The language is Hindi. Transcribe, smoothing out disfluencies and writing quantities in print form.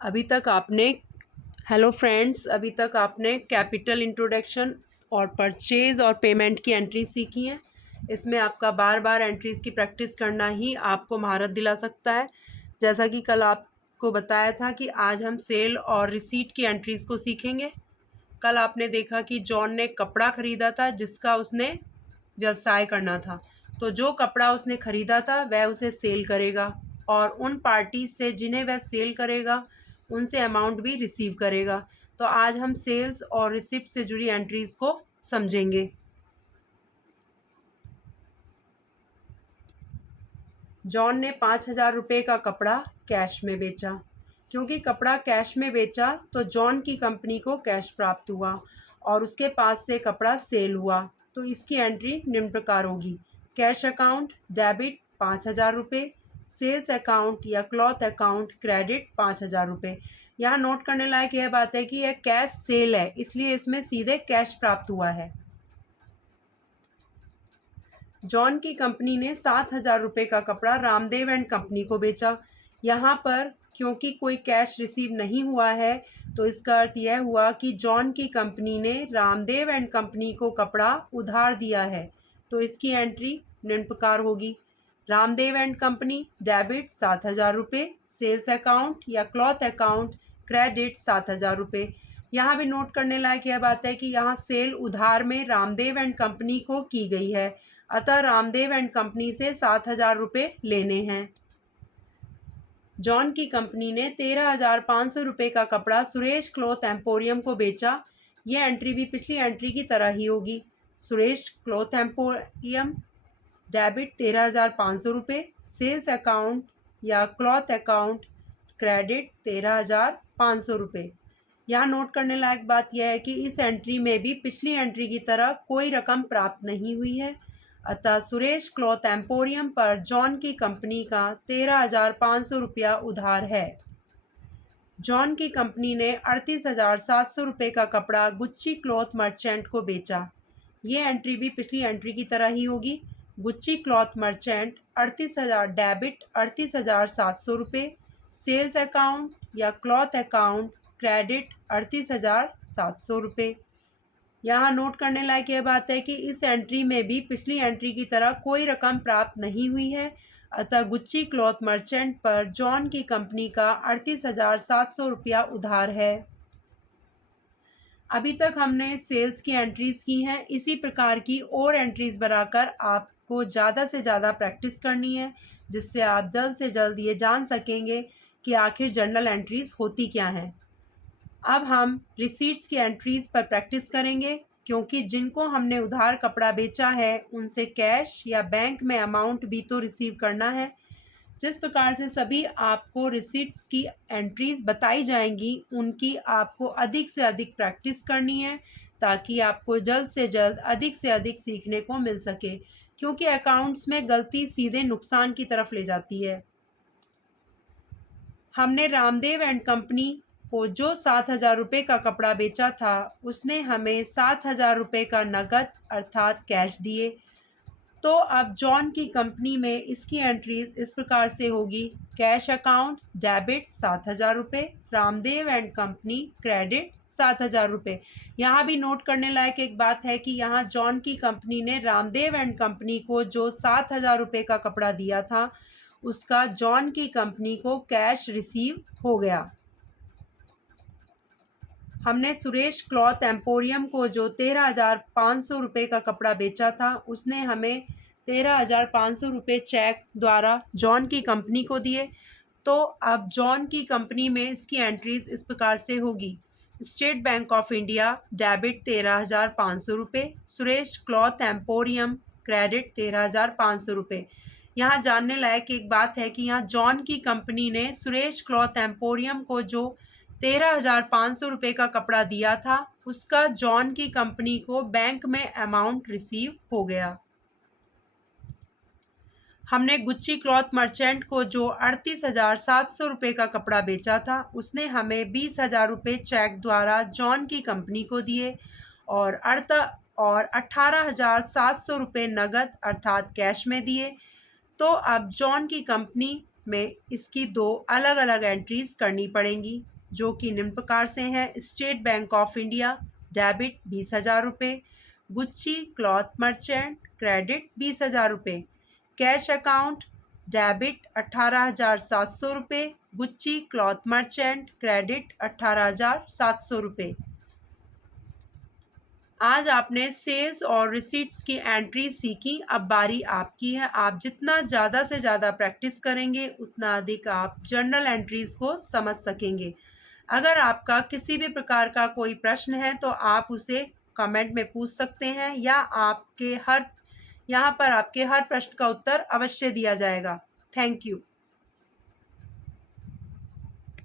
अभी तक आपने हेलो फ्रेंड्स, अभी तक आपने कैपिटल इंट्रोडक्शन और परचेज़ और पेमेंट की एंट्री सीखी हैं। इसमें आपका बार बार एंट्रीज़ की प्रैक्टिस करना ही आपको महारत दिला सकता है। जैसा कि कल आपको बताया था कि आज हम सेल और रिसीट की एंट्रीज़ को सीखेंगे। कल आपने देखा कि जॉन ने कपड़ा ख़रीदा था जिसका उसने व्यवसाय करना था। तो जो कपड़ा उसने ख़रीदा था वह उसे सेल करेगा और उन पार्टी से जिन्हें वह सेल करेगा उनसे अमाउंट भी रिसीव करेगा। तो आज हम सेल्स और रिसिप्ट से जुड़ी एंट्रीज़ को समझेंगे। जॉन ने 5,000 रुपये का कपड़ा कैश में बेचा। क्योंकि कपड़ा कैश में बेचा तो जॉन की कंपनी को कैश प्राप्त हुआ और उसके पास से कपड़ा सेल हुआ। तो इसकी एंट्री निम्न प्रकार होगी। कैश अकाउंट डेबिट 5,000 रुपये, सेल्स अकाउंट या क्लॉथ अकाउंट क्रेडिट 5,000 रुपये। यहाँ नोट करने लायक यह बात है कि यह कैश सेल है, इसलिए इसमें सीधे कैश प्राप्त हुआ है। जॉन की कंपनी ने 7,000 रुपये का कपड़ा रामदेव एंड कंपनी को बेचा। यहाँ पर क्योंकि कोई कैश रिसीव नहीं हुआ है तो इसका अर्थ यह हुआ कि जॉन की कंपनी ने रामदेव एंड कंपनी को कपड़ा उधार दिया है। तो इसकी एंट्री निम्न प्रकार होगी। रामदेव एंड कंपनी डेबिट 7,000 रुपये, सेल्स अकाउंट या क्लॉथ अकाउंट क्रेडिट 7,000 रुपये। यहाँ भी नोट करने लायक यह बात है कि यहाँ सेल उधार में रामदेव एंड कंपनी को की गई है, अतः रामदेव एंड कंपनी से 7,000 रुपये लेने हैं। जॉन की कंपनी ने 13,500 रुपये का कपड़ा सुरेश क्लॉथ एम्पोरियम को बेचा। यह एंट्री भी पिछली एंट्री की तरह ही होगी। सुरेश क्लॉथ एम्पोरियम डेबिट 13,500 रुपये, सेल्स अकाउंट या क्लॉथ अकाउंट क्रेडिट 13,500 रुपये। यहाँ नोट करने लायक बात यह है कि इस एंट्री में भी पिछली एंट्री की तरह कोई रकम प्राप्त नहीं हुई है, अतः सुरेश क्लॉथ एम्पोरियम पर जॉन की कंपनी का 13,500 रुपया उधार है। जॉन की कंपनी ने 38,700 रुपये का कपड़ा गुच्ची क्लॉथ मर्चेंट को बेचा। ये एंट्री भी पिछली एंट्री की तरह ही होगी। गुच्ची क्लॉथ मर्चेंट 38,000 डेबिट 38,700 रुपये, सेल्स अकाउंट या क्लॉथ अकाउंट क्रेडिट 38,700 रुपये। यहाँ नोट करने लायक यह बात है कि इस एंट्री में भी पिछली एंट्री की तरह कोई रकम प्राप्त नहीं हुई है, अतः गुच्ची क्लॉथ मर्चेंट पर जॉन की कंपनी का 38,700 रुपया उधार है। अभी तक हमने सेल्स की एंट्रीज़ की हैं। इसी प्रकार की और एंट्रीज़ बनाकर आपको ज़्यादा से ज़्यादा प्रैक्टिस करनी है, जिससे आप जल्द से जल्द ये जान सकेंगे कि आखिर जर्नल एंट्रीज़ होती क्या हैं। अब हम रिसीट्स की एंट्रीज़ पर प्रैक्टिस करेंगे, क्योंकि जिनको हमने उधार कपड़ा बेचा है उनसे कैश या बैंक में अमाउंट भी तो रिसीव करना है। जिस प्रकार से सभी आपको रिसीट्स की एंट्रीज़ बताई जाएंगी उनकी आपको अधिक से अधिक प्रैक्टिस करनी है, ताकि आपको जल्द से अधिक सीखने को मिल सके, क्योंकि अकाउंट्स में गलती सीधे नुकसान की तरफ ले जाती है। हमने रामदेव एंड कंपनी को जो 7,000 रुपये का कपड़ा बेचा था उसने हमें 7,000 रुपये का नकद अर्थात कैश दिए। तो अब जॉन की कंपनी में इसकी एंट्रीज इस प्रकार से होगी। कैश अकाउंट डेबिट 7,000 रुपये, रामदेव एंड कंपनी क्रेडिट 7,000 रुपये। यहाँ भी नोट करने लायक एक बात है कि यहाँ जॉन की कंपनी ने रामदेव एंड कंपनी को जो 7,000 रुपये का कपड़ा दिया था उसका जॉन की कंपनी को कैश रिसीव हो गया। हमने सुरेश क्लॉथ एम्पोरियम को जो 13,500 रुपये का कपड़ा बेचा था उसने हमें 13,500 रुपये चेक द्वारा जॉन की कंपनी को दिए। तो अब जॉन की कंपनी में इसकी एंट्रीज इस प्रकार से होगी। State bank of India debit 13,500 रुपये, सुरेश क्लॉथ एम्पोरियम क्रेडिट 13,500 रुपये। यहाँ जानने लायक एक बात है कि यहाँ जॉन की कंपनी ने सुरेश क्लॉथ एम्पोरियम को जो 13,500 रुपये का कपड़ा दिया था उसका जॉन की कंपनी को बैंक में अमाउंट रिसीव हो गया। हमने गुच्ची क्लॉथ मर्चेंट को जो 38,700 रुपये का कपड़ा बेचा था उसने हमें 20,000 रुपये चेक द्वारा जॉन की कंपनी को दिए और 18,700 रुपये नगद अर्थात कैश में दिए। तो अब जॉन की कंपनी में इसकी 2 अलग अलग एंट्रीज करनी पड़ेंगी, जो कि निम्न प्रकार से हैं। State bank of India debit 20,000 रुपये, गुच्ची क्लॉथ मर्चेंट क्रेडिट 20,000 रुपये, कैश अकाउंट डेबिट 18,700 रुपये, गुच्ची क्लॉथ मर्चेंट क्रेडिट 18,700 रुपये। आज आपने सेल्स और रिसीट्स की एंट्री सीखी। अब बारी आपकी है। आप जितना ज़्यादा से ज़्यादा प्रैक्टिस करेंगे उतना अधिक आप जर्नल एंट्रीज को समझ सकेंगे। अगर आपका किसी भी प्रकार का कोई प्रश्न है तो आप उसे कमेंट में पूछ सकते हैं, या यहाँ पर आपके हर प्रश्न का उत्तर अवश्य दिया जाएगा। Thank you.